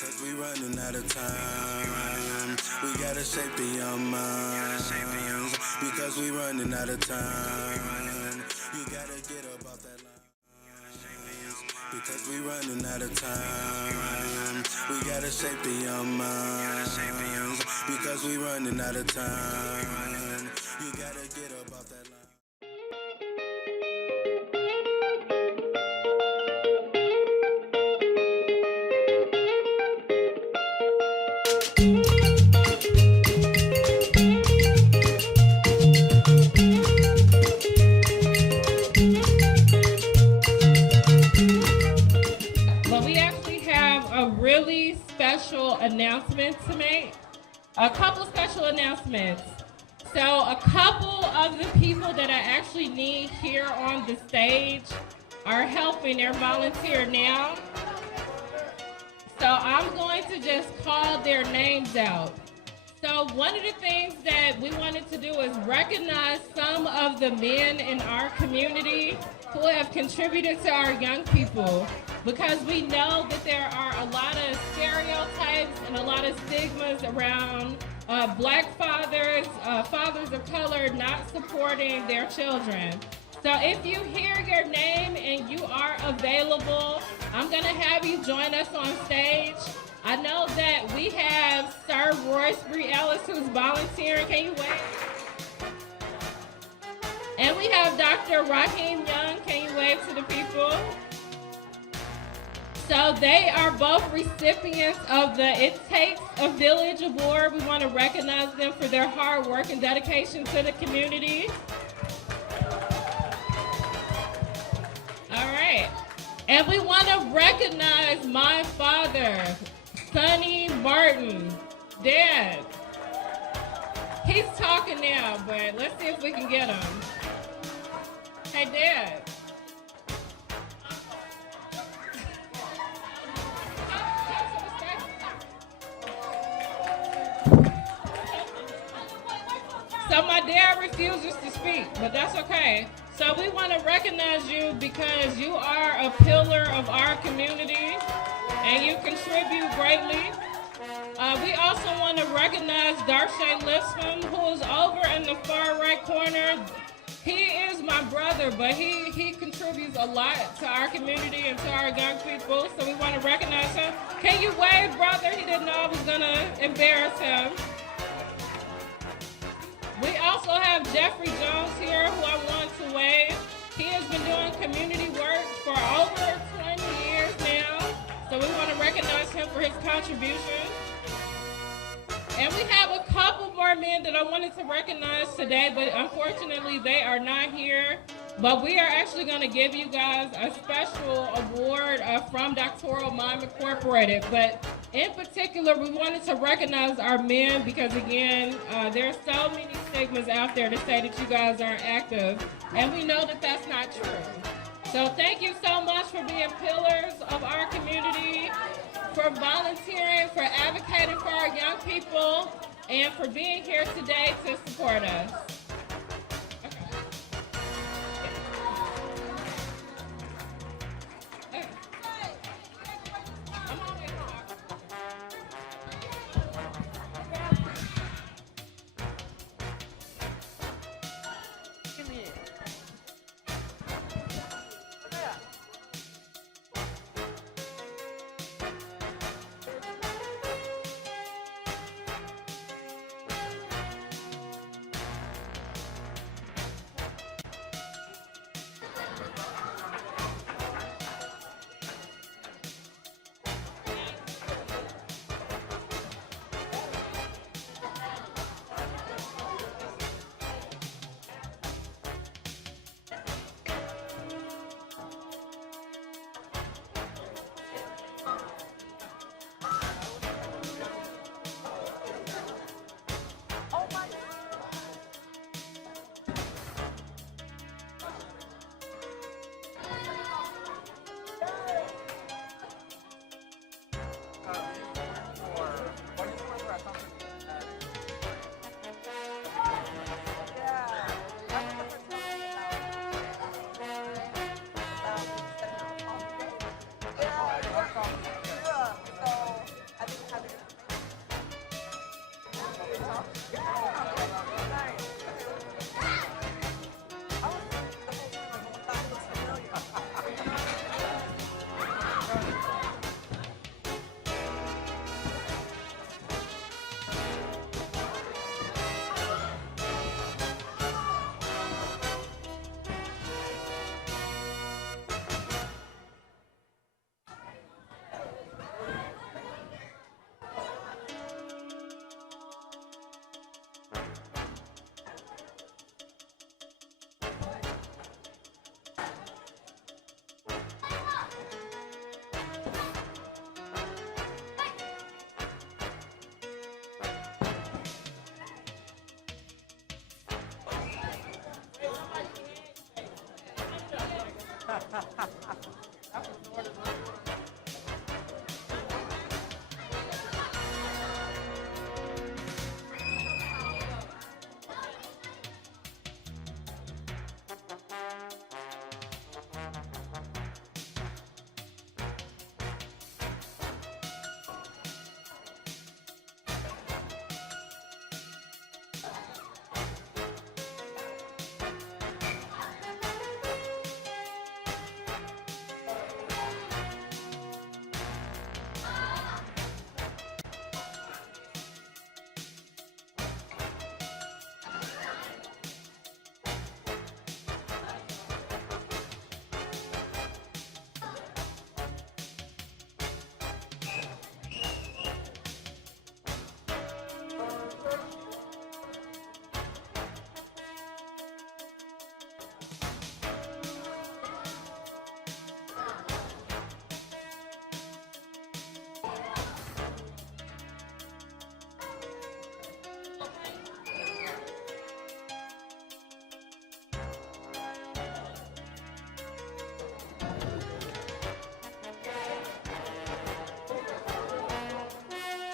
Cause we running out of time. We gotta shape the young minds. Because we running out of time. You gotta get up off that line. Because we running out of time. We gotta shape the young minds. Because we running out of time. You gotta get up off that line. Special announcement to make. A couple special announcements. So a couple of the people that I actually need here on the stage are helping. They're volunteer now. So I'm going to just call their names out. So one of the things that we wanted to do is recognize some of the men in our community who have contributed to our young people, because we know that there are a lot of stereotypes and a lot of stigmas around Black fathers, fathers of color not supporting their children. So if you hear your name and you are available, I'm gonna have you join us on stage. I know that we have Sir Royce Bree Ellis who's volunteering. Can you wave? And we have Dr. Raheem Young. Can you wave to the people? So they are both recipients of the It Takes a Village Award. We want to recognize them for their hard work and dedication to the community. All right. And we want to recognize my father, Sonny Martin, Dad. He's talking now, but let's see if we can get him. Hey, Dad. So my dad refuses to speak, but that's okay. So we want to recognize you because you are a pillar of our community and you contribute greatly. We also want to recognize Darshay Lipscomb, who is over in the far right corner. He is my brother, but he contributes a lot to our community and to our young people, so we want to recognize him. Can you wave, brother? He didn't know I was going to embarrass him. We also have Jeffrey Jones here, who I want to wave. He has been doing community work for over 20 years now, so we want to recognize him for his contribution. And we have a couple more men that I wanted to recognize today, but unfortunately they are not here. But we are actually going to give you guys a special award from Doctoral Mom Incorporated. But in particular, we wanted to recognize our men because, again, there's so many stigmas out there to say that you guys aren't active. And we know that that's not true. So thank you so much for being pillars of our community, for volunteering, for advocating for our young people, and for being here today to support us.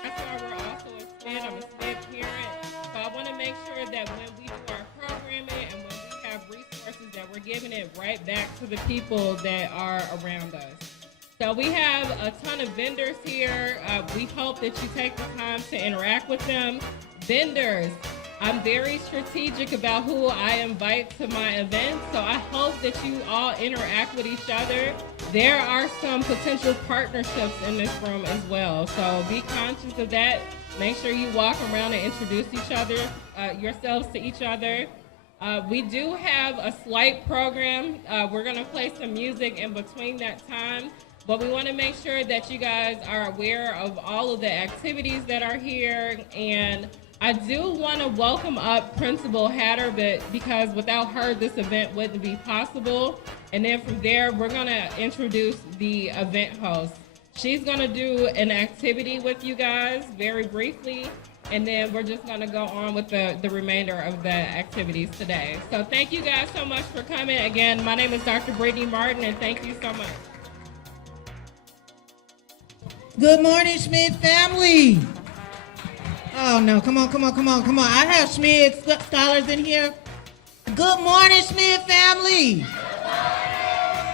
That's why we're also a SPED. I'm a SPED parent. So I want to make sure that when we do our programming and when we have resources that we're giving it right back to the people that are around us. So we have a ton of vendors here. We hope that you take the time to interact with them. Vendors, I'm very strategic about who I invite to my event, so I hope that you all interact with each other. There are some potential partnerships in this room as well, so be conscious of that. Make sure you walk around and introduce each other, yourselves to each other. We do have a slight program. We're gonna play some music in between that time, but we wanna make sure that you guys are aware of all of the activities that are here. And I do wanna welcome up Principal Hatter, but because without her, this event wouldn't be possible. And then from there, we're gonna introduce the event host. She's gonna do an activity with you guys very briefly, and then we're just gonna go on with the remainder of the activities today. So thank you guys so much for coming. Again, my name is Dr. Brittany Martin, and thank you so much. Good morning, Schmidt family. Oh no, come on. I have Schmidt scholars in here. Good morning, Schmidt family.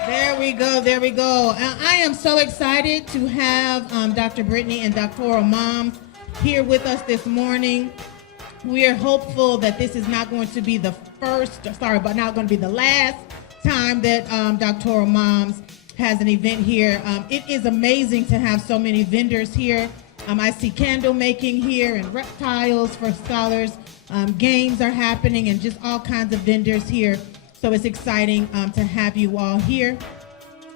There we go. I am so excited to have Dr. Brittany and Doctoral Moms here with us this morning. We are hopeful that this is not going to be the not going to be the last time that Doctoral Moms has an event here. It is amazing to have so many vendors here. I see candle making here and reptiles for scholars. Games are happening and just all kinds of vendors here. So it's exciting to have you all here.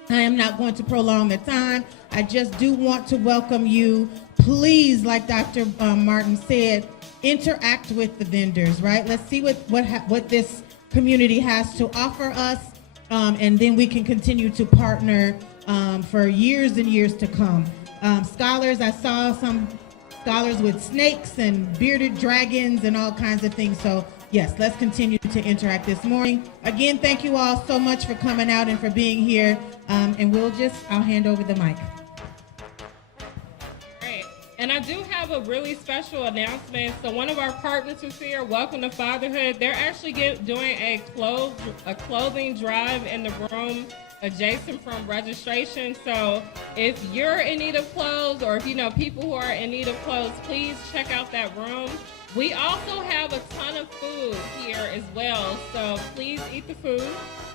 I am not going to prolong the time. I just do want to welcome you. Please, like Dr. Martin said, interact with the vendors, right? Let's see what this community has to offer us, and then we can continue to partner for years and years to come. Scholars, I saw some scholars with snakes and bearded dragons and all kinds of things. So yes, let's continue to interact this morning. Again, thank you all so much for coming out and for being here. And I'll hand over the mic. Great. And I do have a really special announcement. So one of our partners is here, Welcome to Fatherhood. They're actually doing a clothing drive in the room adjacent from registration. So if you're in need of clothes, or if you know people who are in need of clothes, please check out that room. We also have a ton of food here as well, so please eat the food.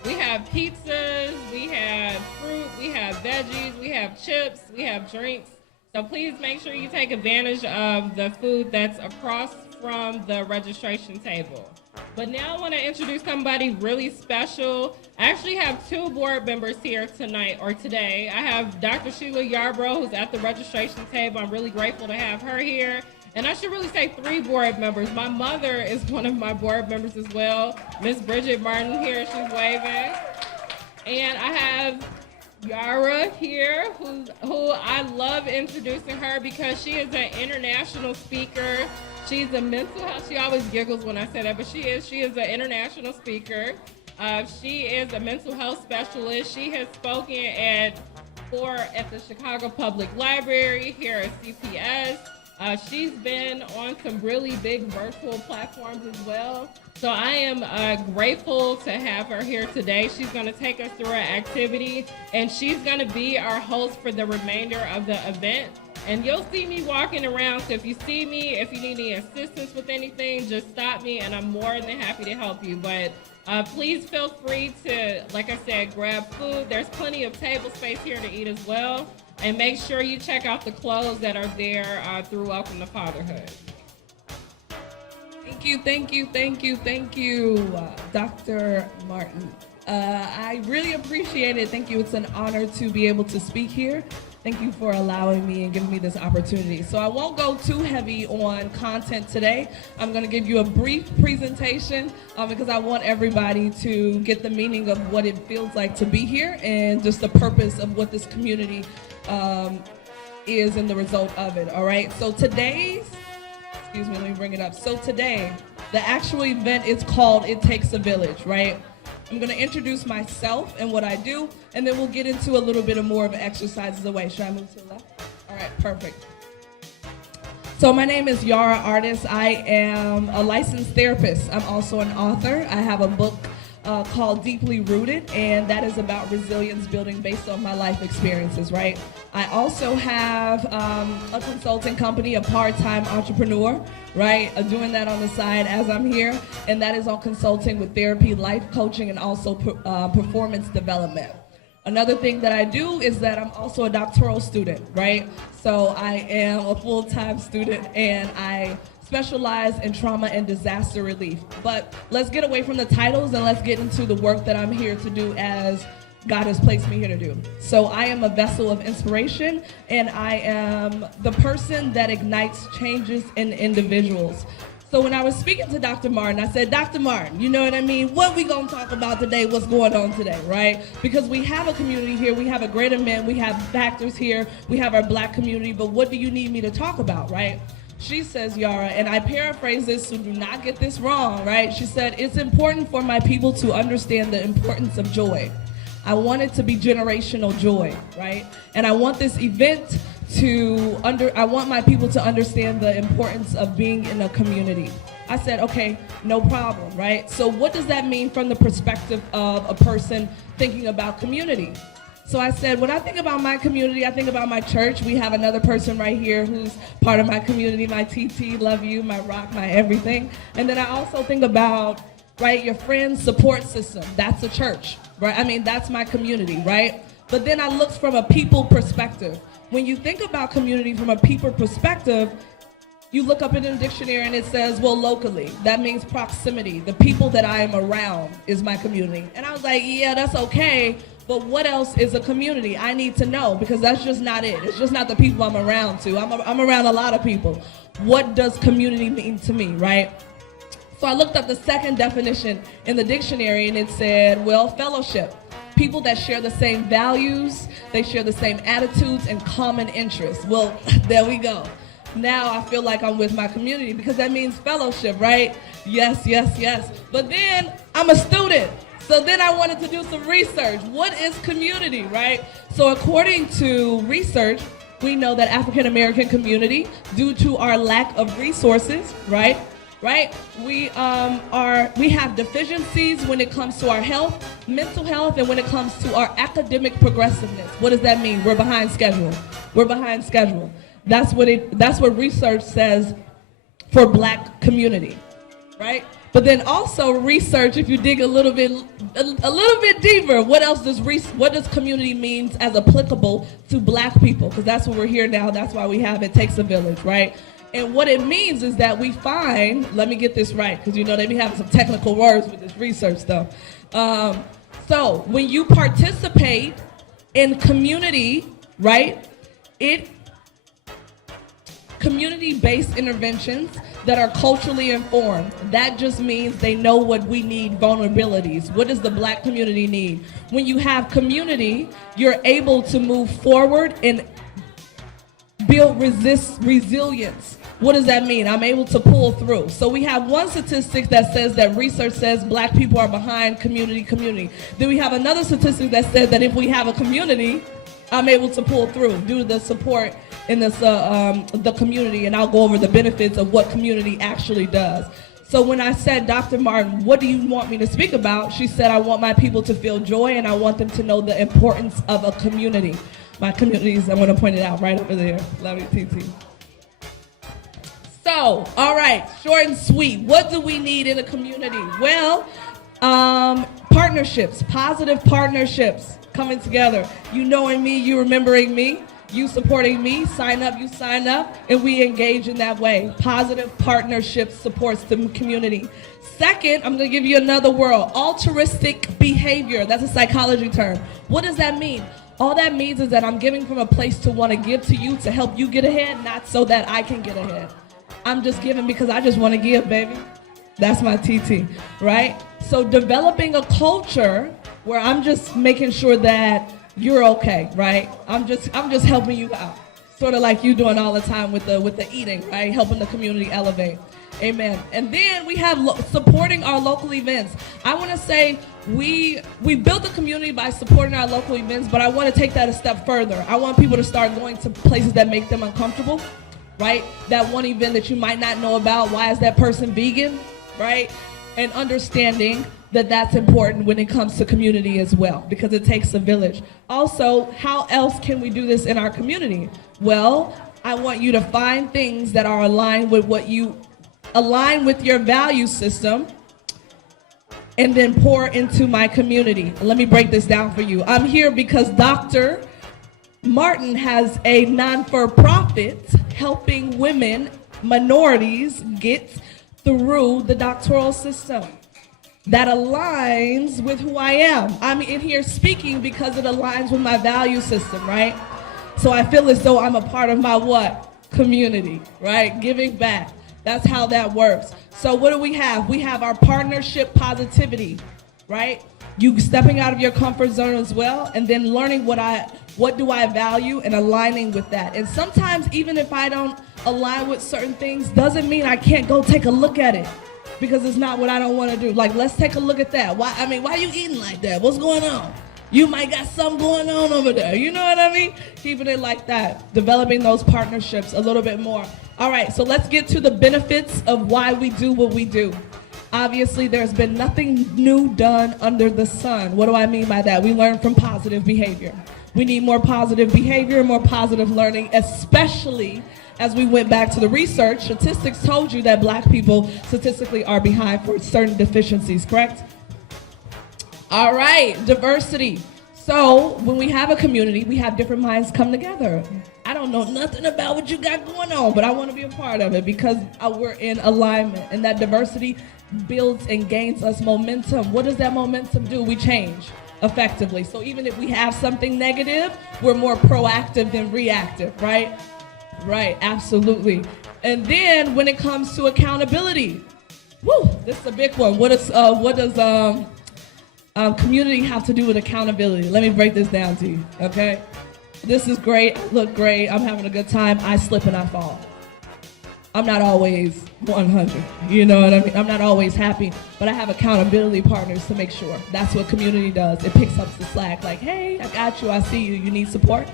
We have pizzas, we have fruit, we have veggies, we have chips, we have drinks. So please make sure you take advantage of the food that's across from the registration table. But now I want to introduce somebody really special. I actually have two board members here tonight or today. I have Dr. Sheila Yarbrough, who's at the registration table. I'm really grateful to have her here. And I should really say three board members. My mother is one of my board members as well. Miss Bridget Martin here, she's waving. And I have Yara here, who I love introducing her because she is an international speaker. She's a mental health, she always giggles when I say that, but she is an international speaker. She is a mental health specialist. She has spoken at the Chicago Public Library, here at CPS. She's been on some really big virtual platforms as well. So I am grateful to have her here today. She's going to take us through our activity, and she's going to be our host for the remainder of the event. And you'll see me walking around, so if you see me, if you need any assistance with anything, just stop me, and I'm more than happy to help you. But please feel free to, like I said, grab food. There's plenty of table space here to eat as well. And make sure you check out the clothes that are there through Welcome to Fatherhood. Thank you, Dr. Martin. I really appreciate it. Thank you. It's an honor to be able to speak here. Thank you for allowing me and giving me this opportunity. So I won't go too heavy on content today. I'm going to give you a brief presentation because I want everybody to get the meaning of what it feels like to be here and just the purpose of what this community is and the result of it. All right. So today's, excuse me, let me bring it up. So today, the actual event is called It Takes a Village, right? I'm going to introduce myself and what I do, and then we'll get into a little bit of more of exercises away. Should I move to the left? All right, perfect. So my name is Yara Artis. I am a licensed therapist. I'm also an author. I have a book called Deeply Rooted, and that is about resilience building based on my life experiences, right? I also have a consulting company, a part-time entrepreneur, right? Doing that on the side as I'm here, and that is on consulting with therapy, life coaching, and also performance development. Another thing that I do is that I'm also a doctoral student, right? So I am a full-time student, and I specialize in trauma and disaster relief. But let's get away from the titles and let's get into the work that I'm here to do as God has placed me here to do. So I am a vessel of inspiration, and I am the person that ignites changes in individuals. So when I was speaking to Dr. Martin, I said, Dr. Martin, you know what I mean? What we gonna talk about today? What's going on today, right? Because we have a community here, we have a greater men, we have factors here, we have our Black community, but what do you need me to talk about, right? She says, Yara, and I paraphrase this, so do not get this wrong, right? She said, it's important for my people to understand the importance of joy. I want it to be generational joy, right? And I want this event I want my people to understand the importance of being in a community. I said, okay, no problem, right? So what does that mean from the perspective of a person thinking about community? So I said, when I think about my community, I think about my church. We have another person right here who's part of my community, my TT, love you, my rock, my everything. And then I also think about, right, your friends' support system. That's a church, right? I mean, that's my community, right? But then I looked from a people perspective. When you think about community from a people perspective, you look up in a dictionary and it says, well, locally. That means proximity. The people that I am around is my community. And I was like, yeah, that's okay, but what else is a community? I need to know, because that's just not it. It's just not the people I'm around to. I'm around a lot of people. What does community mean to me, right? So I looked up the second definition in the dictionary and it said, well, fellowship. People that share the same values, they share the same attitudes and common interests. Well, there we go. Now I feel like I'm with my community because that means fellowship, right? Yes, yes, yes. But then I'm a student. So then I wanted to do some research. What is community, right? So according to research, we know that African American community, due to our lack of resources, right? We have deficiencies when it comes to our health, mental health, and when it comes to our academic progressiveness. What does that mean? We're behind schedule. We're behind schedule. That's what research says for Black community, right? But then also research, if you dig a little bit deeper, what does community means as applicable to Black people? Because that's what we're here now. That's why we have It Takes a Village, right? And what it means is that we find, let me get this right, because you know they be having some technical words with this research stuff. So when you participate in community, right, community-based interventions that are culturally informed, that just means they know what we need, vulnerabilities. What does the Black community need? When you have community, you're able to move forward and build resilience, What does that mean? I'm able to pull through. So we have one statistic that says that research says black people are behind community. Then we have another statistic that says that if we have a community, I'm able to pull through due to the support in this, the community, and I'll go over the benefits of what community actually does. So when I said, Dr. Martin, what do you want me to speak about? She said, I want my people to feel joy, and I want them to know the importance of a community. My communities, I'm going to point it out right over there. Love you, TT. So, all right, short and sweet. What do we need in a community? Well, partnerships, positive partnerships coming together. You knowing me, you remembering me, you supporting me, sign up, you sign up, and we engage in that way. Positive partnership supports the community. Second, I'm going to give you another word, altruistic behavior. That's a psychology term. What does that mean? All that means is that I'm giving from a place to want to give to you to help you get ahead, not so that I can get ahead. I'm just giving because I just want to give, baby. That's my TT, right? So developing a culture where I'm just making sure that you're okay, right? I'm just helping you out, sort of like you doing all the time with the eating, right? Helping the community elevate. Amen. And then we have supporting our local events. I want to say we built the community by supporting our local events, but I want to take that a step further. I want people to start going to places that make them uncomfortable, right? That one event that you might not know about. Why is that person vegan, right? And understanding that that's important when it comes to community as well, because it takes a village. Also, how else can we do this in our community? Well, I want you to find things that are aligned with your value system, and then pour into my community. Let me break this down for you. I'm here because Dr. Martin has a non-for-profit helping women, minorities, get through the doctoral system that aligns with who I am. I'm in here speaking because it aligns with my value system, right? So I feel as though I'm a part of my what? Community, right? Giving back. That's how that works. So what do we have? We have our partnership positivity, right? You stepping out of your comfort zone as well, and then learning what do I value and aligning with that. And sometimes even if I don't align with certain things, doesn't mean I can't go take a look at it, because it's not what I don't want to do. Like, let's take a look at that. Why are you eating like that? What's going on? You might got something going on over there. You know what I mean? Keeping it like that. Developing those partnerships a little bit more. All right, so let's get to the benefits of why we do what we do. Obviously, there's been nothing new done under the sun. What do I mean by that? We learn from positive behavior. We need more positive behavior, more positive learning, especially as we went back to the research. Statistics told you that black people statistically are behind for certain deficiencies, correct? All right, diversity. So when we have a community, we have different minds come together. I don't know nothing about what you got going on, but I want to be a part of it because we're in alignment, and that diversity builds and gains us momentum. What does that momentum do? We change effectively. So even if we have something negative, we're more proactive than reactive, right? Right, absolutely. And then when it comes to accountability, this is a big one. What does community have to do with accountability? Let me break this down to you, okay? This is great, look great, I'm having a good time, I slip and I fall. I'm not always 100, you know what I mean? I'm not always happy, but I have accountability partners to make sure. That's what community does. It picks up the slack, like, hey, I got you, I see you, you need support,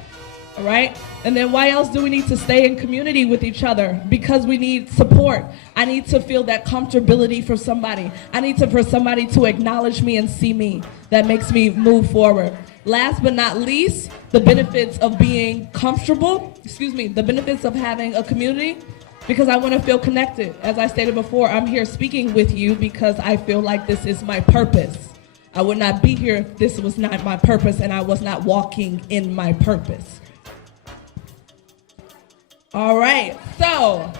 all right? And then why else do we need to stay in community with each other? Because we need support. I need to feel that comfortability for somebody. I need for somebody to acknowledge me and see me. That makes me move forward. Last but not least, the benefits of being comfortable, the benefits of having a community, because I want to feel connected. As I stated before, I'm here speaking with you because I feel like this is my purpose. I would not be here if this was not my purpose and I was not walking in my purpose. All right, so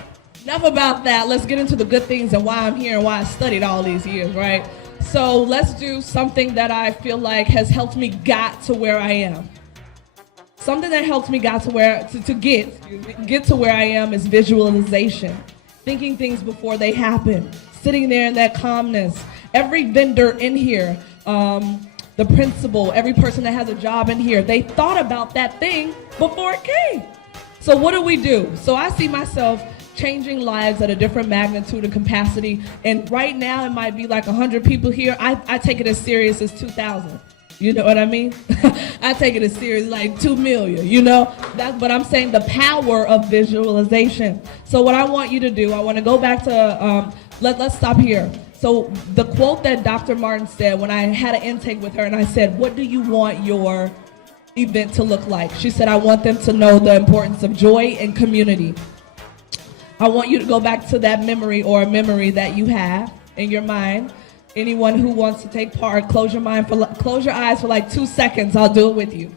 enough about that. Let's get into the good things and why I'm here and why I studied all these years, right? So let's do something that I feel like has helped me get to where I am. Something that helps me get to where I am is visualization. Thinking things before they happen. Sitting there in that calmness. Every vendor in here, the principal, every person that has a job in here, they thought about that thing before it came. So what do? So I see myself changing lives at a different magnitude and capacity. And right now it might be like 100 people here. I take it as serious as 2,000. You know what I mean? I take it as serious, like 2 million, you know? That's what I'm saying, the power of visualization. So what I want you to do, I want to go back to, let's stop here. So the quote that Dr. Martin said when I had an intake with her, and I said, what do you want your event to look like? She said, I want them to know the importance of joy and community. I want you to go back to that memory or a memory that you have in your mind. Anyone who wants to take part, close your eyes for like 2 seconds. I'll do it with you.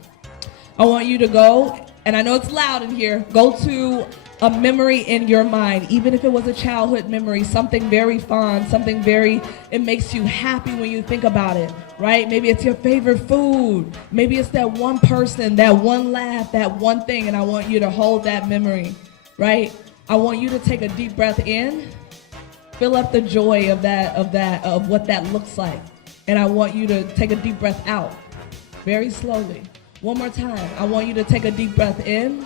I want you to go, and I know it's loud in here, go to a memory in your mind, even if it was a childhood memory, something very fond, something it makes you happy when you think about it, right? Maybe it's your favorite food. Maybe it's that one person, that one laugh, that one thing, and I want you to hold that memory, right? I want you to take a deep breath in. Fill up the joy of what that looks like. And I want you to take a deep breath out, very slowly. One more time. I want you to take a deep breath in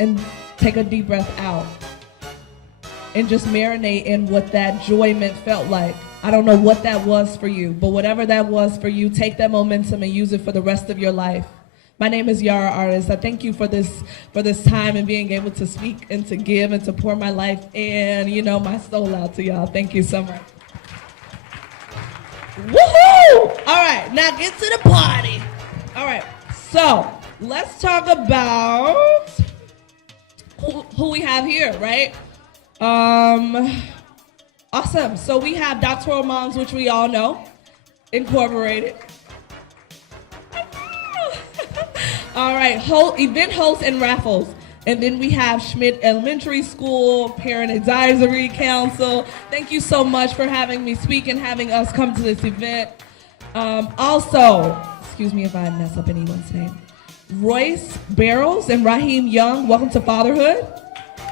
and take a deep breath out. And just marinate in what that joyment felt like. I don't know what that was for you, but whatever that was for you, take that momentum and use it for the rest of your life. My name is Yara Artist. I thank you for this time and being able to speak and to give and to pour my life and, my soul out to y'all. Thank you so much. Woohoo! All right, now get to the party. All right, so let's talk about who we have here, right? Awesome. So we have Doctoral Moms, which we all know, Incorporated. All right, event hosts and raffles. And then we have Schmidt Elementary School, Parent Advisory Council. Thank you so much for having me speak and having us come to this event. Also, excuse me if I mess up anyone's name, Royce Barrows and Raheem Young, welcome to Fatherhood.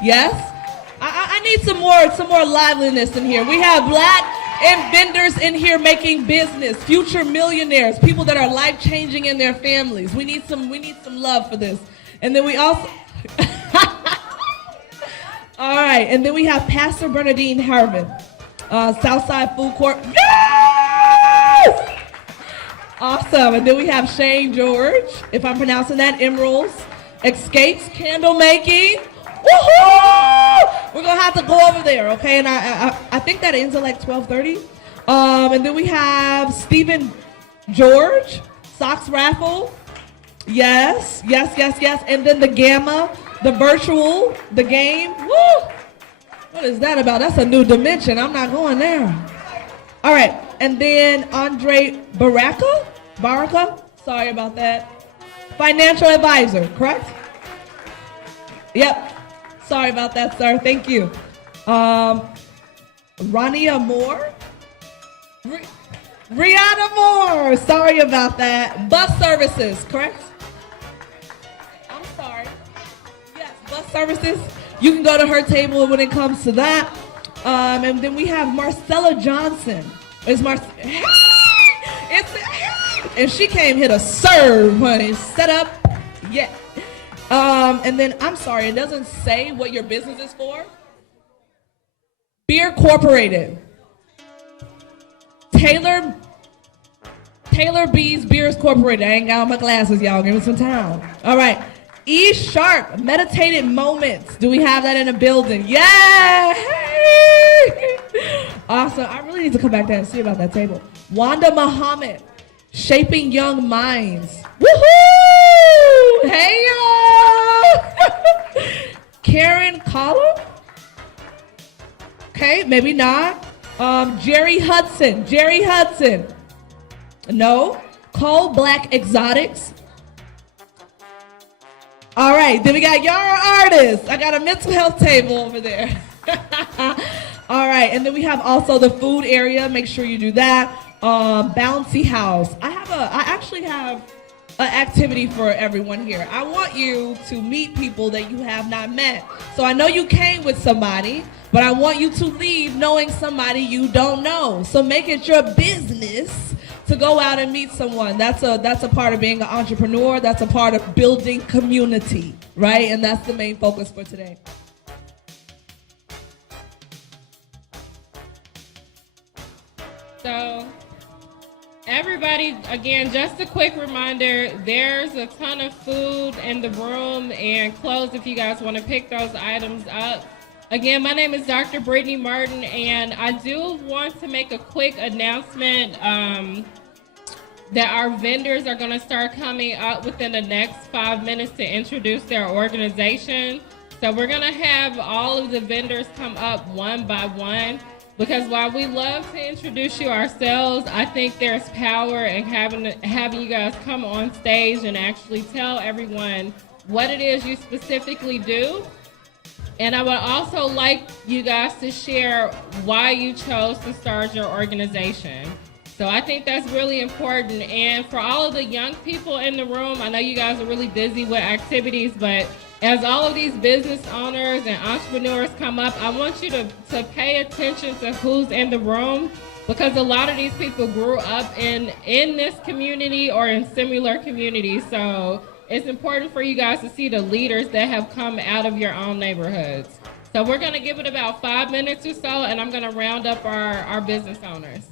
Yes? I need some more liveliness in here. We have Black inventors in here making business, future millionaires, people that are life-changing in their families. We need some love for this. And then we also all right, and then we have Pastor Bernadine Harvin, Southside Food Court. Yes! Awesome. And then we have Shane George, if I'm pronouncing that, Emeralds, Escapes, Candle Making. Woohoo! We're gonna have to go over there, okay? And I think that ends at like 12:30. And then we have Stephen George, Socks Raffle. Yes. And then the Gamma, the virtual, the game. Woo! What is that about? That's a new dimension. I'm not going there. All right. And then Andre Baraka. Sorry about that. Financial advisor, correct? Yep. Sorry about that, sir. Thank you. Rania Moore. Rihanna Moore. Sorry about that. Bus services, correct? I'm sorry. Yes, bus services. You can go to her table when it comes to that. And then we have Marcella Johnson. And she came here to serve, honey. Set up. Yeah. And then, I'm sorry, it doesn't say what your business is for. Beer Corporated. Taylor B's Beers Corporated. I ain't got my glasses, y'all. Give me some time. All right. E Sharp, Meditated Moments. Do we have that in the building? Yeah! Awesome. I really need to come back there and see about that table. Wanda Muhammad, Shaping Young Minds. Woohoo! Hey, y'all! Karen Collum? Okay, maybe not. Jerry Hudson. No. Cole Black Exotics. All right, then we got Yara Artists. I got a mental health table over there. All right, and then we have also the food area. Make sure you do that. Bouncy House. I actually have an activity for everyone here. I want you to meet people that you have not met. So I know you came with somebody, but I want you to leave knowing somebody you don't know. So make it your business to go out and meet someone. That's a part of being an entrepreneur. That's a part of building community, right? And that's the main focus for today. So, everybody, again, just a quick reminder, there's a ton of food in the room and clothes if you guys want to pick those items up. Again, my name is Dr. Brittany Martin, and I do want to make a quick announcement that our vendors are going to start coming up within the next 5 minutes to introduce their organization. So we're going to have all of the vendors come up one by one. Because while we love to introduce you ourselves, I think there's power in having you guys come on stage and actually tell everyone what it is you specifically do. And I would also like you guys to share why you chose to start your organization. So I think that's really important. And for all of the young people in the room, I know you guys are really busy with activities, but as all of these business owners and entrepreneurs come up, I want you to pay attention to who's in the room, because a lot of these people grew up in this community or in similar communities. So it's important for you guys to see the leaders that have come out of your own neighborhoods. So we're gonna give it about 5 minutes or so, and I'm gonna round up our business owners.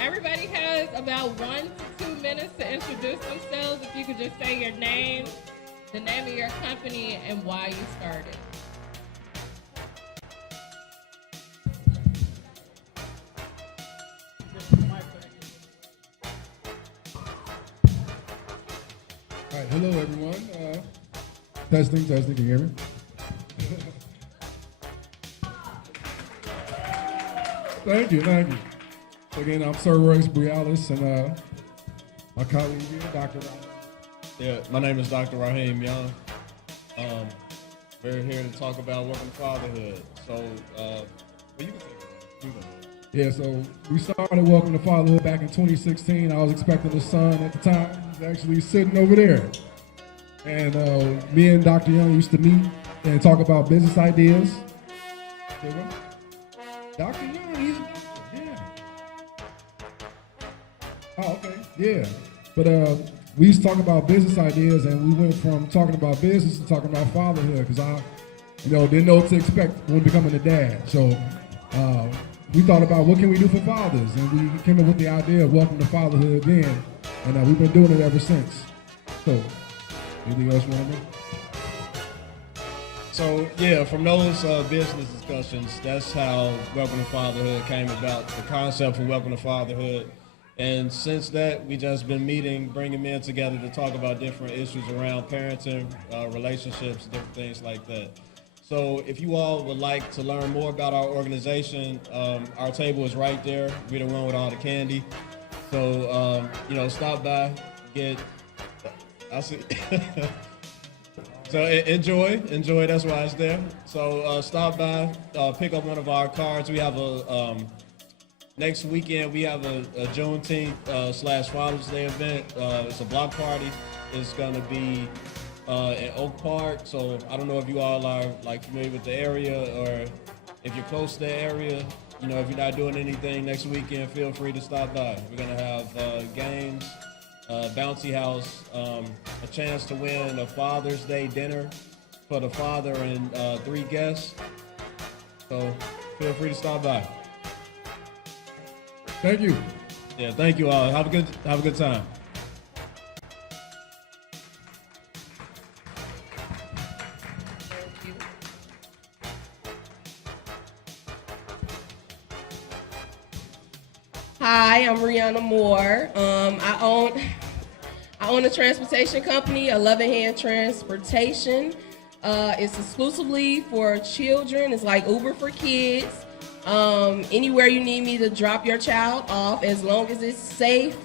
Everybody has about 1 to 2 minutes to introduce themselves. If you could just say your name, the name of your company, and why you started. All right, hello everyone. Testing, can you hear me? Thank you. So again, I'm Sir Royce Brialis, and my colleague here, Dr. Raheem. Yeah, my name is Dr. Raheem Young. We're here to talk about working fatherhood. So, well, you can take it. Yeah, so we started Welcome to Fatherhood back in 2016. I was expecting a son at the time. He's actually sitting over there. And me and Dr. Young used to meet and talk about business ideas. Dr. Young, he's a doctor, yeah. Oh, okay, yeah. But we used to talk about business ideas, and we went from talking about business to talking about fatherhood, because I, didn't know what to expect when becoming a dad. So we thought about what can we do for fathers, and we came up with the idea of Welcome to Fatherhood then, and we've been doing it ever since. So, anything else you want to know? So, yeah, from those business discussions, that's how Welcome to Fatherhood came about, the concept for Welcome to Fatherhood. And since that, we just been meeting, bringing men together to talk about different issues around parenting, relationships, different things like that. So if you all would like to learn more about our organization, our table is right there. We're the one with all the candy. So, stop by, I see. So enjoy, that's why it's there. So stop by, pick up one of our cards. We have next weekend we have a Juneteenth / Father's Day event. It's a block party. It's gonna be in Oak Park. So I don't know if you all are familiar with the area, or if you're close to the area. If you're not doing anything next weekend, feel free to stop by. We're gonna have games, bouncy house, a chance to win a Father's Day dinner for the father and 3 guests. So feel free to stop by. Thank you. Yeah, thank you all. Have a good time. Hi, I'm Rihanna Moore. I I own a transportation company, 11 Hand Transportation. It's exclusively for children. It's like Uber for kids. Anywhere you need me to drop your child off, as long as it's safe,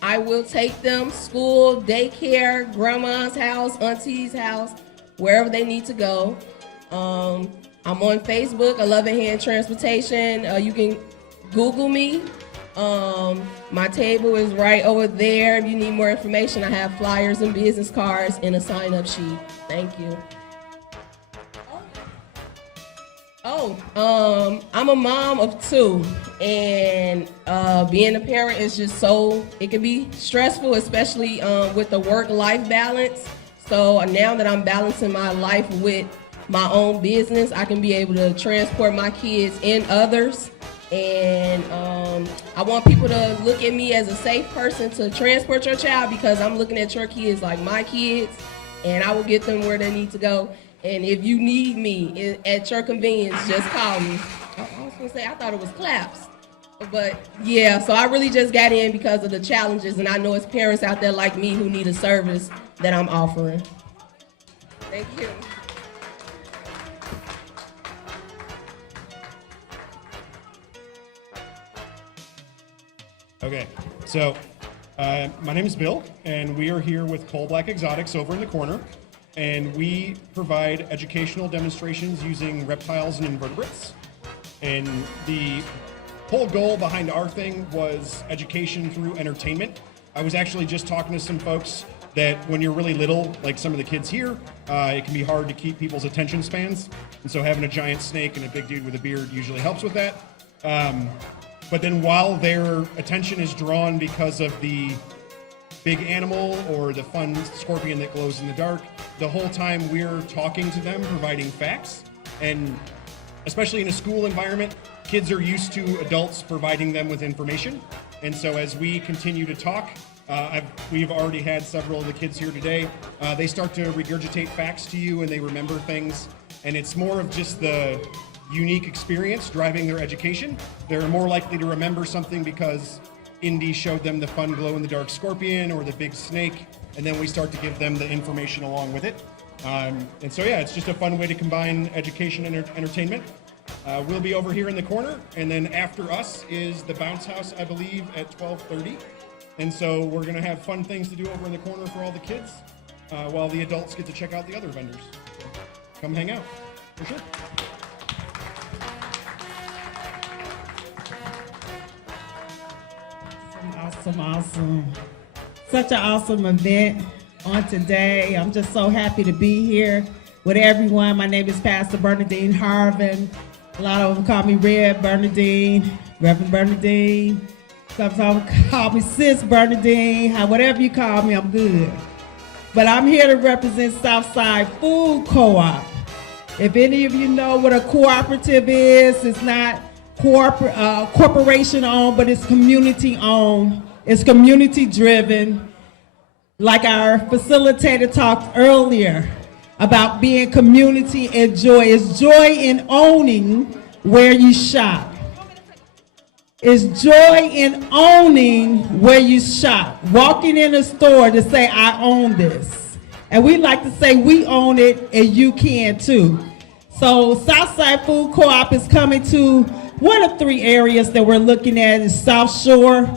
I will take them. School, daycare, grandma's house, auntie's house, wherever they need to go. I'm on Facebook, 11 Hand Transportation. You can Google me. My table is right over there. If you need more information, I have flyers and business cards and a sign-up sheet. Thank you. I'm a mom of 2, and being a parent is just it can be stressful, especially with the work-life balance. So now that I'm balancing my life with my own business, I can be able to transport my kids and others. And I want people to look at me as a safe person to transport your child, because I'm looking at your kids like my kids, and I will get them where they need to go. And if you need me at your convenience, just call me. I was gonna say, I thought it was claps. But yeah, so I really just got in because of the challenges, and I know it's parents out there like me who need a service that I'm offering. Thank you. Okay, so my name is Bill, and we are here with Coal Black Exotics over in the corner, and we provide educational demonstrations using reptiles and invertebrates. And the whole goal behind our thing was education through entertainment. I was actually just talking to some folks that when you're really little, like some of the kids here, it can be hard to keep people's attention spans. And so having a giant snake and a big dude with a beard usually helps with that. But then while their attention is drawn because of the big animal or the fun scorpion that glows in the dark, the whole time we're talking to them, providing facts. And especially in a school environment, kids are used to adults providing them with information. And so as we continue to talk, we've already had several of the kids here today. They start to regurgitate facts to you, and they remember things. And it's more of just the unique experience driving their education. They're more likely to remember something because Indy showed them the fun glow-in-the-dark scorpion or the big snake, and then we start to give them the information along with it. And so yeah, it's just a fun way to combine education and entertainment. We'll be over here in the corner, and then after us is the bounce house, I believe, at 12:30. And so we're gonna have fun things to do over in the corner for all the kids, while the adults get to check out the other vendors. So come hang out, for sure. Awesome. Such an awesome event on today. I'm just so happy to be here with everyone. My name is Pastor Bernadine Harvin. A lot of them call me Red Bernadine, Reverend Bernadine. Sometimes call me Sis Bernadine. Whatever you call me, I'm good. But I'm here to represent Southside Food Co-op. If any of you know what a cooperative is, it's not corporation owned, but it's community owned. It's community driven. Like our facilitator talked earlier about being community and joy. It's joy in owning where you shop. It's joy in owning where you shop. Walking in a store to say, I own this. And we like to say we own it and you can too. So Southside Food Co-op is coming to one of 3 areas that we're looking at is South Shore,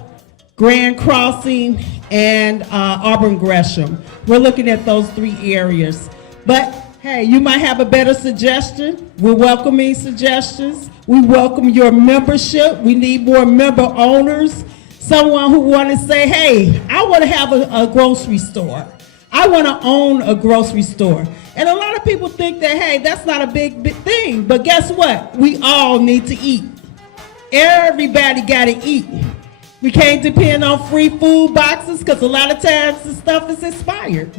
Grand Crossing, and Auburn Gresham. We're looking at those 3 areas. But hey, you might have a better suggestion. We're welcoming suggestions. We welcome your membership. We need more member owners. Someone who want to say, hey, I want to have a grocery store. I want to own a grocery store. And a lot of people think that, hey, that's not a big thing. But guess what? We all need to eat. Everybody got to eat. We can't depend on free food boxes because a lot of times the stuff is expired.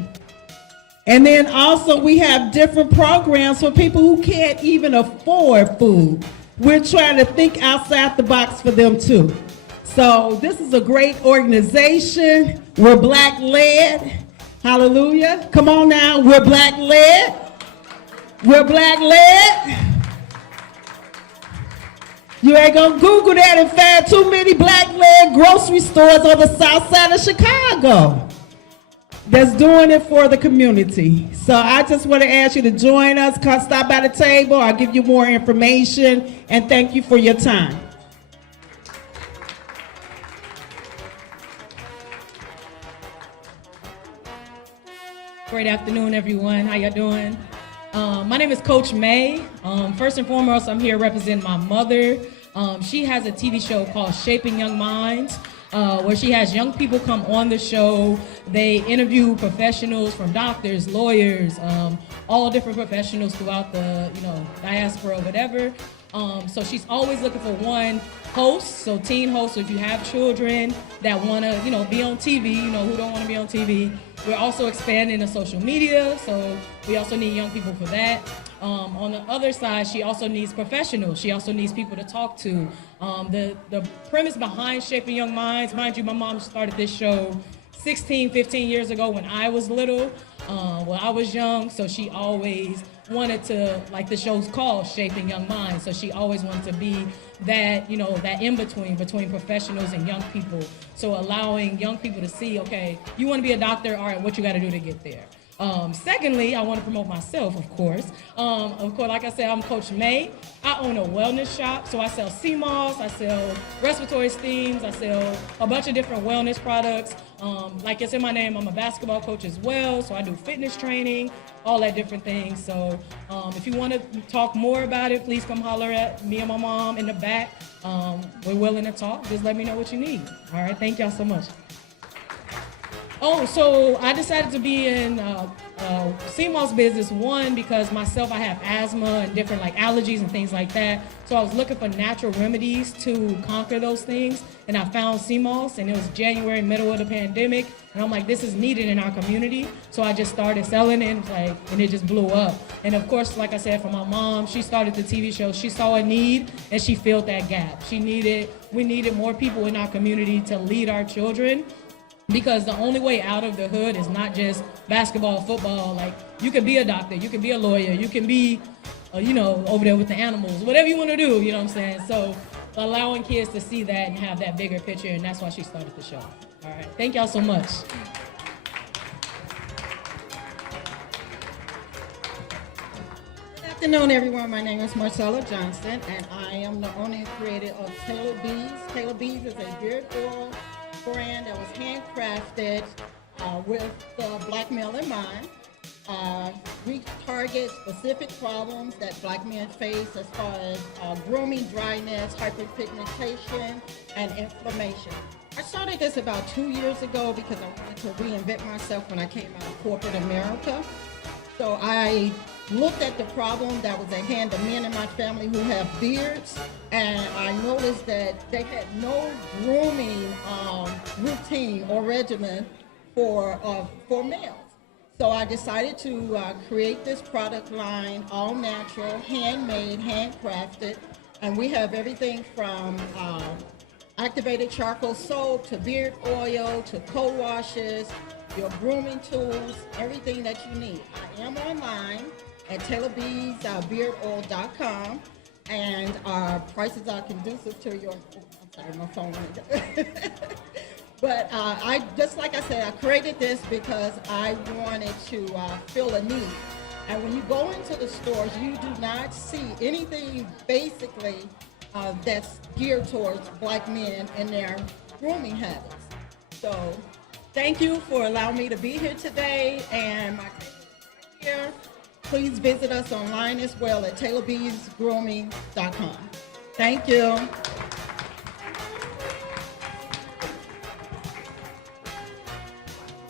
And then also we have different programs for people who can't even afford food. We're trying to think outside the box for them too. So this is a great organization. We're Black led. Hallelujah. Come on now, we're Black led. We're Black led. You ain't gonna Google that and find too many Black led grocery stores on the south side of Chicago. that's doing it for the community. So I just want to ask you to join us, come stop by the table. I'll give you more information, and thank you for your time. Great afternoon, everyone. How you doing? My name is Coach May. First and foremost, I'm here representing my mother. She has a TV show called Shaping Young Minds, where she has young people come on the show. They interview professionals from doctors, lawyers, all different professionals throughout the diaspora, whatever. So she's always looking for one host, so teen host. So if you have children that want to, be on TV, who don't want to be on TV. We're also expanding to social media, so we also need young people for that. On the other side, she also needs professionals. She also needs people to talk to. The premise behind Shaping Young Minds, mind you, my mom started this show 16, 15 years ago when I was little. I was young, so she always wanted to, like the show's called Shaping Young Minds, so she always wanted to be that, that in-between between professionals and young people. So allowing young people to see, okay, you want to be a doctor, all right, what you got to do to get there. Secondly, I want to promote myself, of course. Like I said, I'm Coach May. I own a wellness shop, so I sell sea moss, I sell respiratory steams, I sell a bunch of different wellness products. Like it's in my name, I'm a basketball coach as well, so I do fitness training, all that different things. So if you want to talk more about it, please come holler at me and my mom in the back. We're willing to talk. Just let me know what you need. All right, thank y'all so much. Oh, so I decided to be in CMOS business, one, because myself, I have asthma and different allergies and things like that. So I was looking for natural remedies to conquer those things. And I found CMOS, and it was January, middle of the pandemic. And I'm like, this is needed in our community. So I just started selling it, and it just blew up. And of course, like I said, for my mom, she started the TV show. She saw a need, and she filled that gap. We needed more people in our community to lead our children. Because the only way out of the hood is not just basketball, football. You can be a doctor, you can be a lawyer, you can be, over there with the animals, whatever you want to do, you know what I'm saying? So allowing kids to see that and have that bigger picture, and that's why she started the show. All right, thank y'all so much. Good afternoon, everyone. My name is Marcella Johnson, and I am the owner and creator of Taylor Bees. Taylor Bees is a beard oil brand that was handcrafted with the black male in mind. We target specific problems that black men face as far as grooming, dryness, hyperpigmentation, and inflammation. I started this about 2 years ago because I wanted to reinvent myself when I came out of corporate America. So I looked at the problem that was at hand, the men in my family who have beards, and I noticed that they had no grooming routine or regimen for males. So I decided to create this product line, all natural, handmade, handcrafted, and we have everything from activated charcoal soap to beard oil to co-washes, your grooming tools, everything that you need. I am online at TaylorBeesBeardOil.com, and our prices are conducive to your. I'm sorry, my phone went. But I created this because I wanted to fill a need. And when you go into the stores, you do not see anything basically that's geared towards black men and their grooming habits. So thank you for allowing me to be here today, and my here. Please visit us online as well at TaylorBeesGrooming.com. Thank you.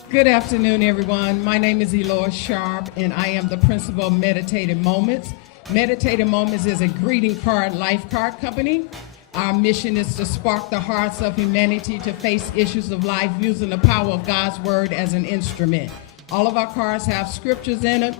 Good afternoon, everyone. My name is Eloy Sharp, and I am the principal of Meditative Moments. Meditative Moments is a greeting card life card company. Our mission is to spark the hearts of humanity to face issues of life using the power of God's word as an instrument. All of our cards have scriptures in it.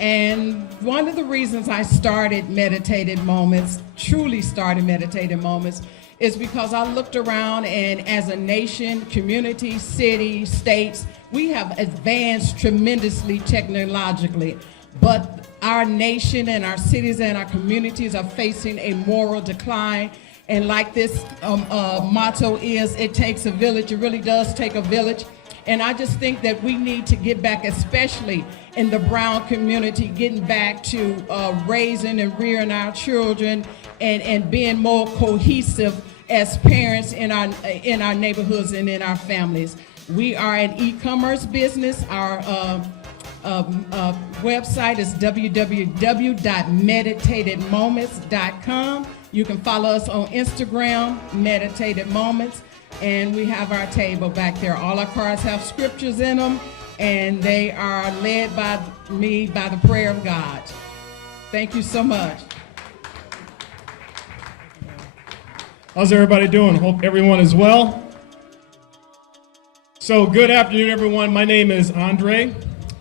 And one of the reasons I started Meditative Moments, truly started Meditative Moments, is because I looked around, and as a nation, community, city, states, we have advanced tremendously technologically. But our nation and our cities and our communities are facing a moral decline. And like this motto is, it takes a village. It really does take a village. And I just think that we need to get back, especially in the brown community, getting back to raising and rearing our children and being more cohesive as parents in our neighborhoods and in our families. We are an e-commerce business. Our website is www.meditatedmoments.com. You can follow us on Instagram, Meditated Moments, and we have our table back there. All our cards have scriptures in them, and they are led by me by the prayer of God. Thank you so much. How's everybody doing? Hope everyone is well. So good afternoon, everyone. My name is Andre.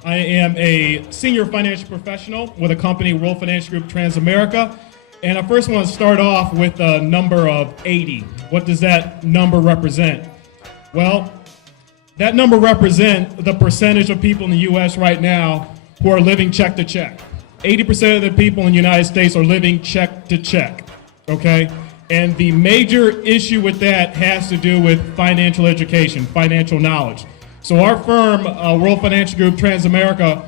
I am a senior financial professional with a company, World Financial Group Transamerica. And I first want to start off with a number of 80. What does that number represent? Well, that number represents the percentage of people in the U.S. right now who are living check to check. 80% of the people in the United States are living check to check, okay? And the major issue with that has to do with financial education, financial knowledge. So our firm, World Financial Group Transamerica,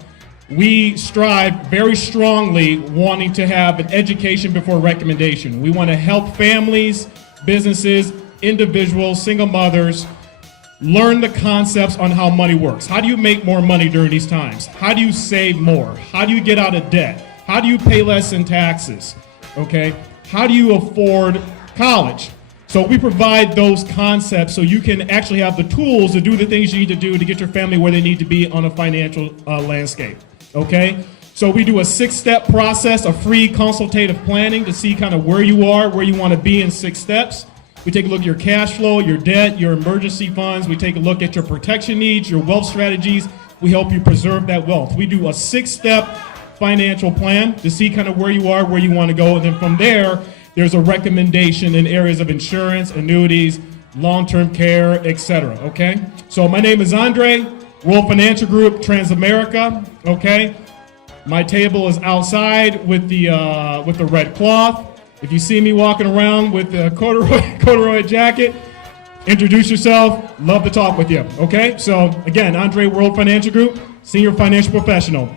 we strive very strongly wanting to have an education before recommendation. We want to help families, businesses, individuals, single mothers learn the concepts on how money works. How do you make more money during these times? How do you save more? How do you get out of debt? How do you pay less in taxes? Okay? How do you afford college? So we provide those concepts so you can actually have the tools to do the things you need to do to get your family where they need to be on a financial landscape, okay? So we do a 6-step process of free consultative planning to see kind of where you are, where you want to be in 6 steps. We take a look at your cash flow, your debt, your emergency funds. We take a look at your protection needs, your wealth strategies. We help you preserve that wealth. We do a 6-step financial plan to see kind of where you are, where you want to go, and then from there, there's a recommendation in areas of insurance, annuities, long-term care, etc. Okay? So my name is Andre, World Financial Group, Transamerica. Okay? My table is outside with the red cloth. If you see me walking around with the corduroy jacket, introduce yourself. Love to talk with you. Okay? So again, Andre, World Financial Group, Senior Financial Professional.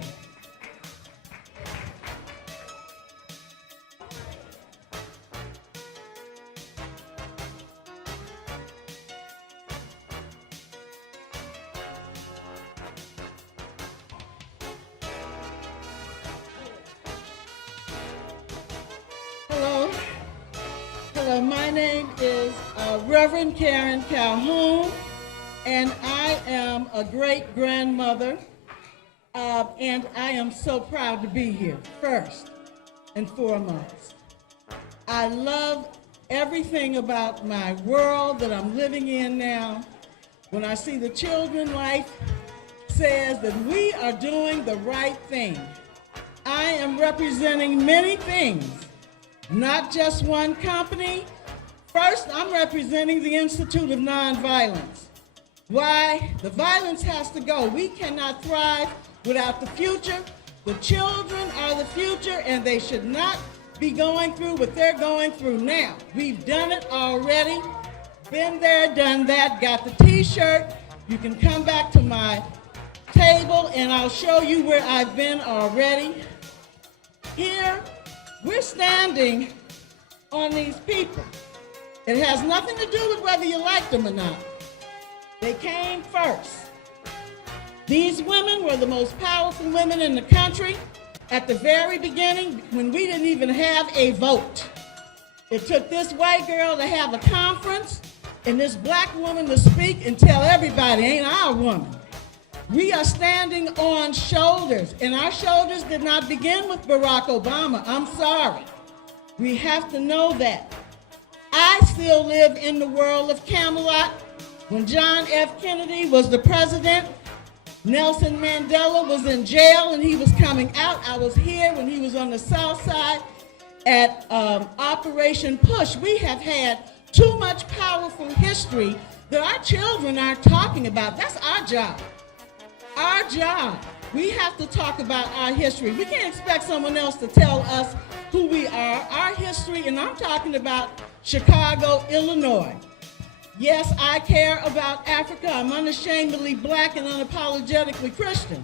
Hello, my name is Reverend Karen Calhoun, and I am a great-grandmother, and I am so proud to be here, first and foremost. I love everything about my world that I'm living in now. When I see the children, life says that we are doing the right thing. I am representing many things. Not just one company. First, I'm representing the Institute of Nonviolence. Why? The violence has to go. We cannot thrive without the future. The children are the future, and they should not be going through what they're going through now. We've done it already. Been there, done that, got the t-shirt. You can come back to my table, and I'll show you where I've been already. Here, we're standing on these people. It has nothing to do with whether you like them or not. They came first. These women were the most powerful women in the country at the very beginning when we didn't even have a vote. It took this white girl to have a conference and this black woman to speak and tell everybody, ain't our woman. We are standing on shoulders, and our shoulders did not begin with Barack Obama. I'm sorry. We have to know that. I still live in the world of Camelot. When John F. Kennedy was the president, Nelson Mandela was in jail and he was coming out. I was here when he was on the South Side at Operation Push. We have had too much powerful history that our children aren't talking about. That's our job. Our job. We have to talk about our history. We can't expect someone else to tell us who we are, our history, and I'm talking about Chicago, Illinois. Yes, I care about Africa. I'm unashamedly black and unapologetically Christian.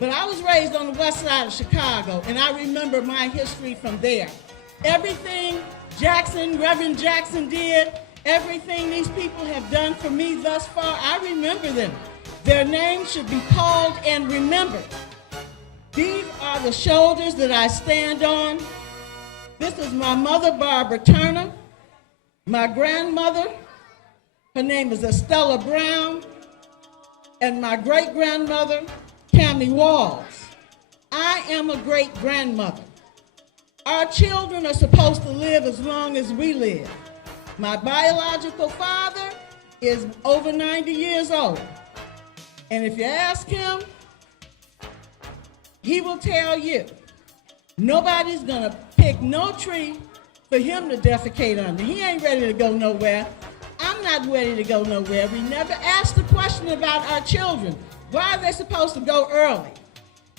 But I was raised on the west side of Chicago, and I remember my history from there. Everything Reverend Jackson did, everything these people have done for me thus far, I remember them. Their names should be called and remembered. These are the shoulders that I stand on. This is my mother, Barbara Turner. My grandmother, her name is Estella Brown. And my great-grandmother, Tammy Walls. I am a great-grandmother. Our children are supposed to live as long as we live. My biological father is over 90 years old. And if you ask him, he will tell you, nobody's gonna pick no tree for him to defecate under. He ain't ready to go nowhere. I'm not ready to go nowhere. We never asked the question about our children. Why are they supposed to go early?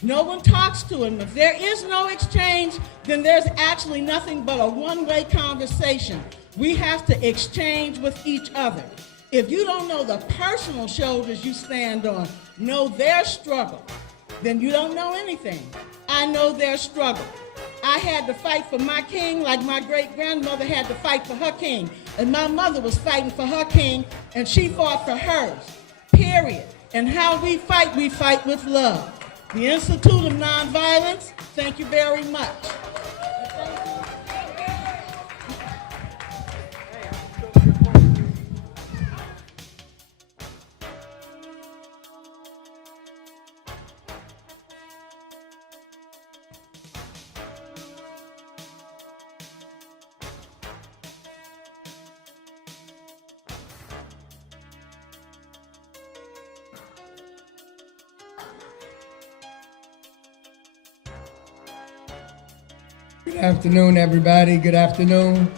No one talks to them. If there is no exchange, then there's actually nothing but a one-way conversation. We have to exchange with each other. If you don't know the personal shoulders you stand on, know their struggle, then you don't know anything. I know their struggle. I had to fight for my king like my great-grandmother had to fight for her king. And my mother was fighting for her king, and she fought for hers, period. And how we fight with love. The Institute of Nonviolence, thank you very much. Good afternoon, everybody. Good afternoon.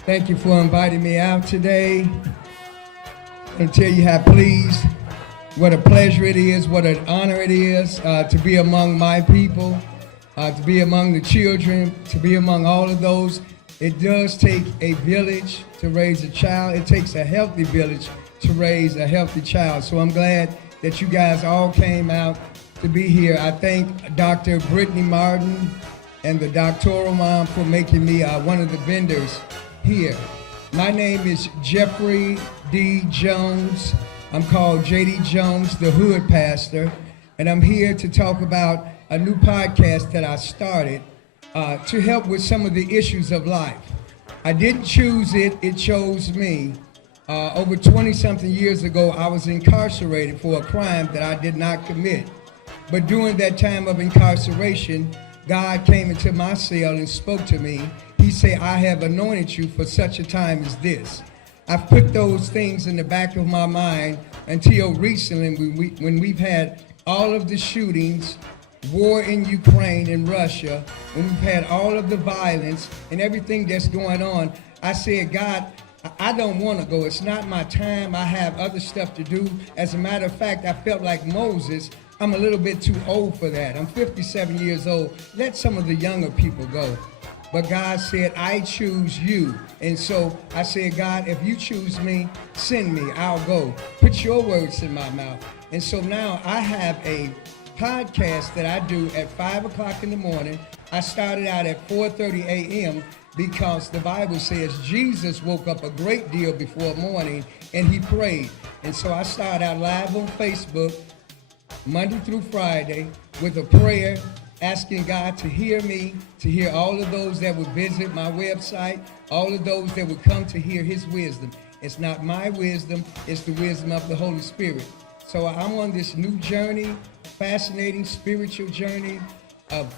Thank you for inviting me out today. I want to tell you how pleased, what a pleasure it is, what an honor it is to be among my people, to be among the children, to be among all of those. It does take a village to raise a child. It takes a healthy village to raise a healthy child. So I'm glad that you guys all came out to be here. I thank Dr. Brittany Martin and the Doctoral Mom for making me one of the vendors here. My name is Jeffrey D. Jones. I'm called J.D. Jones, the Hood Pastor, and I'm here to talk about a new podcast that I started to help with some of the issues of life. I didn't choose it, it chose me. Over 20-something years ago, I was incarcerated for a crime that I did not commit. But during that time of incarceration, God came into my cell and spoke to me. He said, I have anointed you for such a time as this. I've put those things in the back of my mind until recently when we've had all of the shootings, war in Ukraine and Russia, when we've had all of the violence and everything that's going on. I said, God, I don't want to go. It's not my time. I have other stuff to do. As a matter of fact, I felt like Moses. I'm a little bit too old for that. I'm 57 years old. Let some of the younger people go. But God said, I choose you. And so I said, God, if you choose me, send me, I'll go. Put your words in my mouth. And so now I have a podcast that I do at 5 o'clock in the morning. I started out at 4:30 a.m. because the Bible says Jesus woke up a great deal before morning and he prayed. And so I started out live on Facebook Monday through Friday with a prayer, asking God to hear me, to hear all of those that would visit my website, all of those that would come to hear his wisdom. It's not my wisdom, it's the wisdom of the Holy Spirit. So I'm on this new journey, fascinating spiritual journey of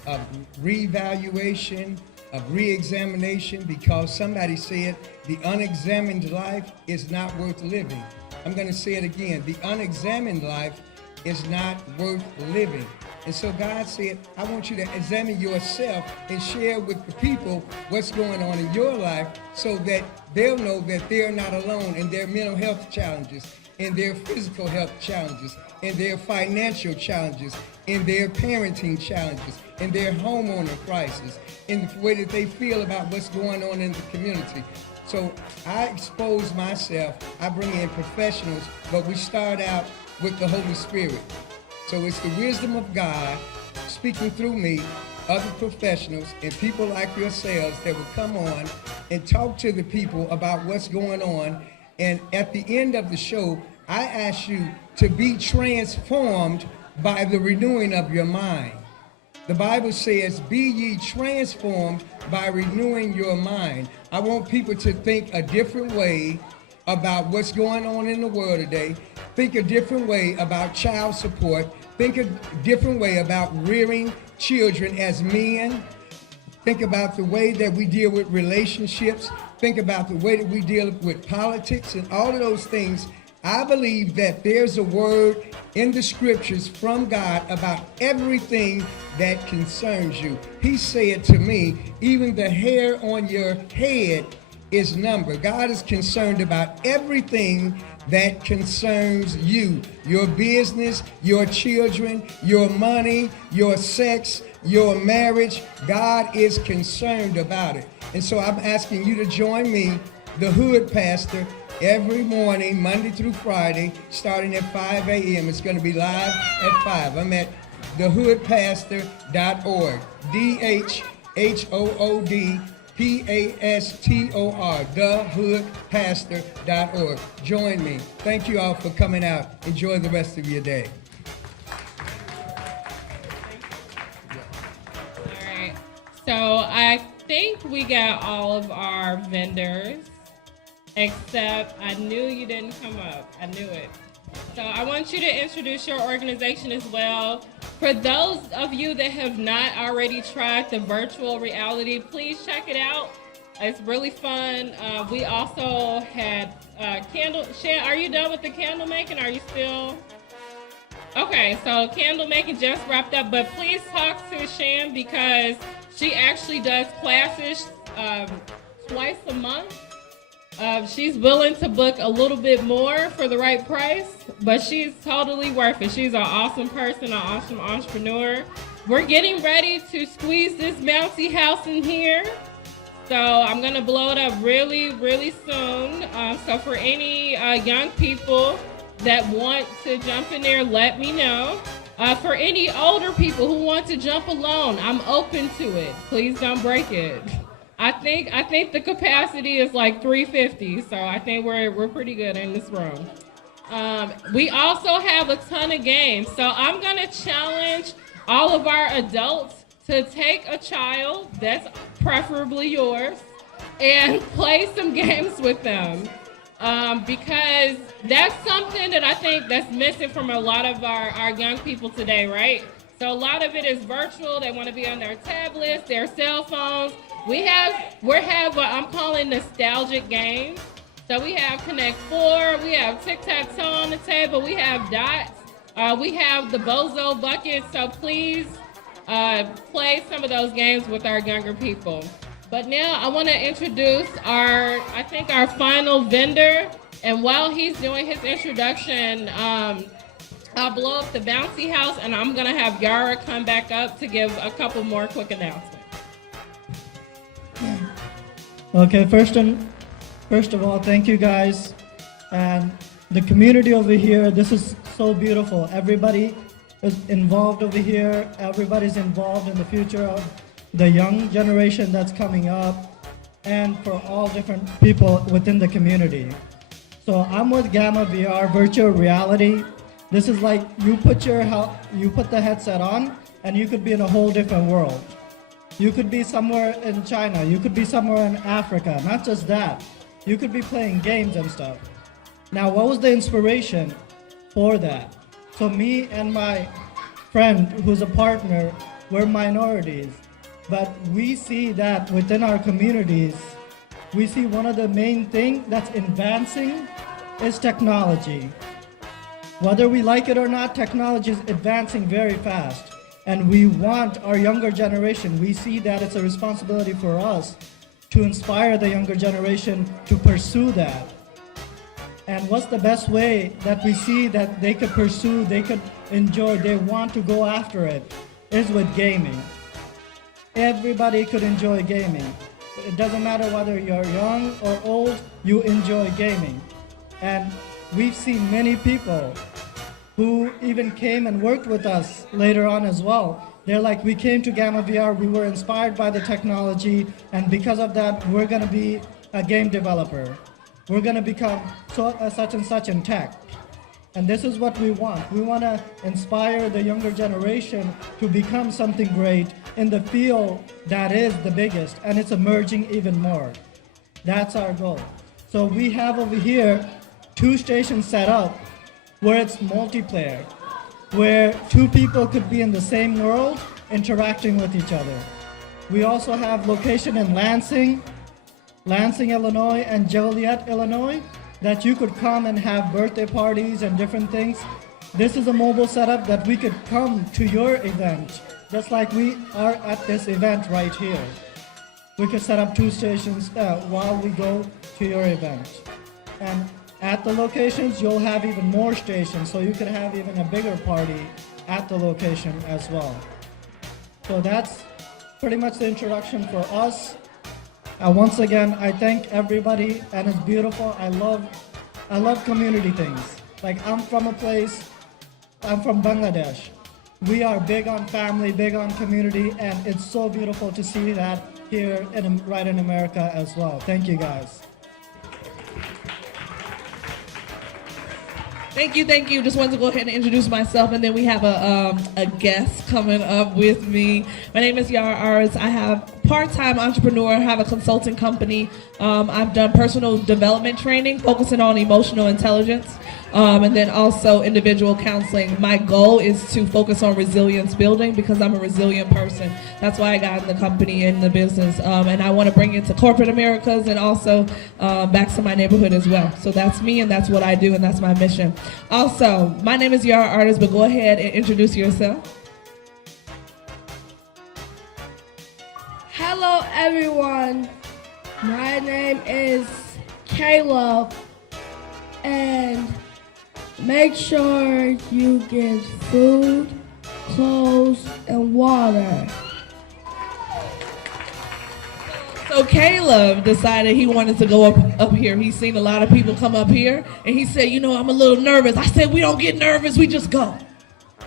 reevaluation, of re-examination, because somebody said the unexamined life is not worth living. I'm going to say it again. The unexamined life is not worth living. And so God said, I want you to examine yourself and share with the people what's going on in your life so that they'll know that they're not alone in their mental health challenges, in their physical health challenges, in their financial challenges, in their parenting challenges, in their homeowner crisis, in the way that they feel about what's going on in the community. So I expose myself, I bring in professionals, but we start out with the Holy Spirit. So it's the wisdom of God speaking through me, other professionals, and people like yourselves that will come on and talk to the people about what's going on. And at the end of the show, I ask you to be transformed by the renewing of your mind. The Bible says, be ye transformed by renewing your mind. I want people to think a different way about what's going on in the world today. Think a different way about child support. Think a different way about rearing children as men. Think about the way that we deal with relationships. Think about the way that we deal with politics and all of those things. I believe that there's a word in the scriptures from God about everything that concerns you. He said to me, even the hair on your head is numbered. God is concerned about everything that concerns you. Your business, your children, your money, your sex, your marriage. God is concerned about it. And so I'm asking you to join me, the Hood Pastor, every morning, Monday through Friday, starting at 5 a.m. It's going to be live at 5. I'm at thehoodpastor.org. DHHOODPASTOR, thehoodpastor.org. Join me. Thank you all for coming out. Enjoy the rest of your day. All right. So I think we got all of our vendors, except I knew you didn't come up. I knew it. So I want you to introduce your organization as well. For those of you that have not already tried the virtual reality, please check it out. It's really fun. We also had candle. Shan, are you done with the candle making? Are you still? Okay, so candle making just wrapped up, but please talk to Shan because she actually does classes twice a month. She's willing to book a little bit more for the right price, but she's totally worth it. She's an awesome person, an awesome entrepreneur. We're getting ready to squeeze this bouncy house in here. So I'm gonna blow it up really, really soon. So for any young people that want to jump in there, let me know. For any older people who want to jump alone, I'm open to it. Please don't break it. I think the capacity is like 350, so I think we're pretty good in this room. We also have a ton of games, so I'm gonna challenge all of our adults to take a child, that's preferably yours, and play some games with them. Because that's something that I think that's missing from a lot of our young people today, right? So a lot of it is virtual. They want to be on their tablets, their cell phones. We have what I'm calling nostalgic games. So we have Connect 4, we have tic-tac-toe on the table, we have dots, we have the bozo bucket. So please play some of those games with our younger people. But now I want to introduce our final vendor. And while he's doing his introduction, I'll blow up the bouncy house, and I'm gonna have Yara come back up to give a couple more quick announcements. Okay, first of all, thank you guys. And the community over here, this is so beautiful. Everybody is involved over here. Everybody's involved in the future of the young generation that's coming up, and for all different people within the community. So I'm with Gamma VR Virtual Reality. This is like you put the headset on, and you could be in a whole different world. You could be somewhere in China. You could be somewhere in Africa. Not just that. You could be playing games and stuff. Now, what was the inspiration for that? So me and my friend, who's a partner, we're minorities. But we see that within our communities, we see one of the main things that's advancing is technology. Whether we like it or not, technology is advancing very fast. And we want our younger generation, we see that it's a responsibility for us to inspire the younger generation to pursue that. And what's the best way that we see that they could pursue, they could enjoy, they want to go after it, is with gaming. Everybody could enjoy gaming. It doesn't matter whether you're young or old, you enjoy gaming. And we've seen many people who even came and worked with us later on as well. They're like, we came to Gamma VR, we were inspired by the technology, and because of that, we're gonna be a game developer. We're gonna become such and such in tech. And this is what we want. We wanna inspire the younger generation to become something great in the field that is the biggest, and it's emerging even more. That's our goal. So we have over here 2 stations set up where it's multiplayer, where 2 people could be in the same world interacting with each other. We also have location in Lansing, Illinois, and Joliet, Illinois, that you could come and have birthday parties and different things. This is a mobile setup that we could come to your event, just like we are at this event right here. We could set up 2 stations while we go to your event. And at the locations, you'll have even more stations, so you could have even a bigger party at the location as well. So that's pretty much the introduction for us. Once again, I thank everybody, and it's beautiful. I love community things. Like, I'm from Bangladesh. We are big on family, big on community, and it's so beautiful to see that here right in America as well. Thank you, guys. Thank you. Just wanted to go ahead and introduce myself, and then we have a guest coming up with me. My name is Yara Aris. I have part-time entrepreneur, have a consulting company. I've done personal development training, focusing on emotional intelligence, and then also individual counseling. My goal is to focus on resilience building because I'm a resilient person. That's why I got in the company and the business, and I want to bring it to corporate Americas and also back to my neighborhood as well. So that's me, and that's what I do, and that's my mission. Also, my name is Yara Artist, but go ahead and introduce yourself. Hello everyone, my name is Caleb, and make sure you get food, clothes, and water. So Caleb decided he wanted to go up here. He's seen a lot of people come up here, and he said, I'm a little nervous. I said, we don't get nervous, we just go.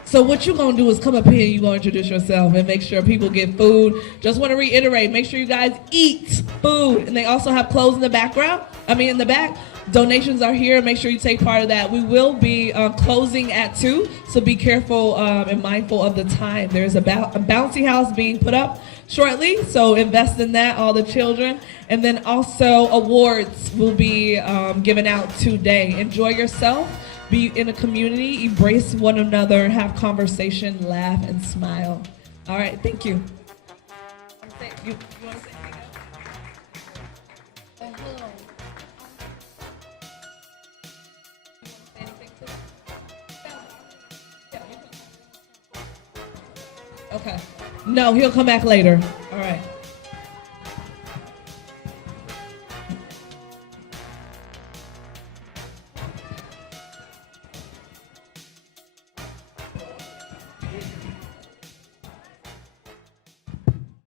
So what you're going to do is come up here and you're going to introduce yourself and make sure people get food. Just want to reiterate, make sure you guys eat food. And they also have clothes in the back. Donations are here. Make sure you take part of that. We will be closing at 2, so be careful and mindful of the time. There's a bouncy house being put up shortly, so invest in that, all the children. And then also awards will be given out today. Enjoy yourself. Be in a community, embrace one another, have conversation, laugh, and smile. All right, thank you. You want to say anything else? Okay. No, he'll come back later. All right.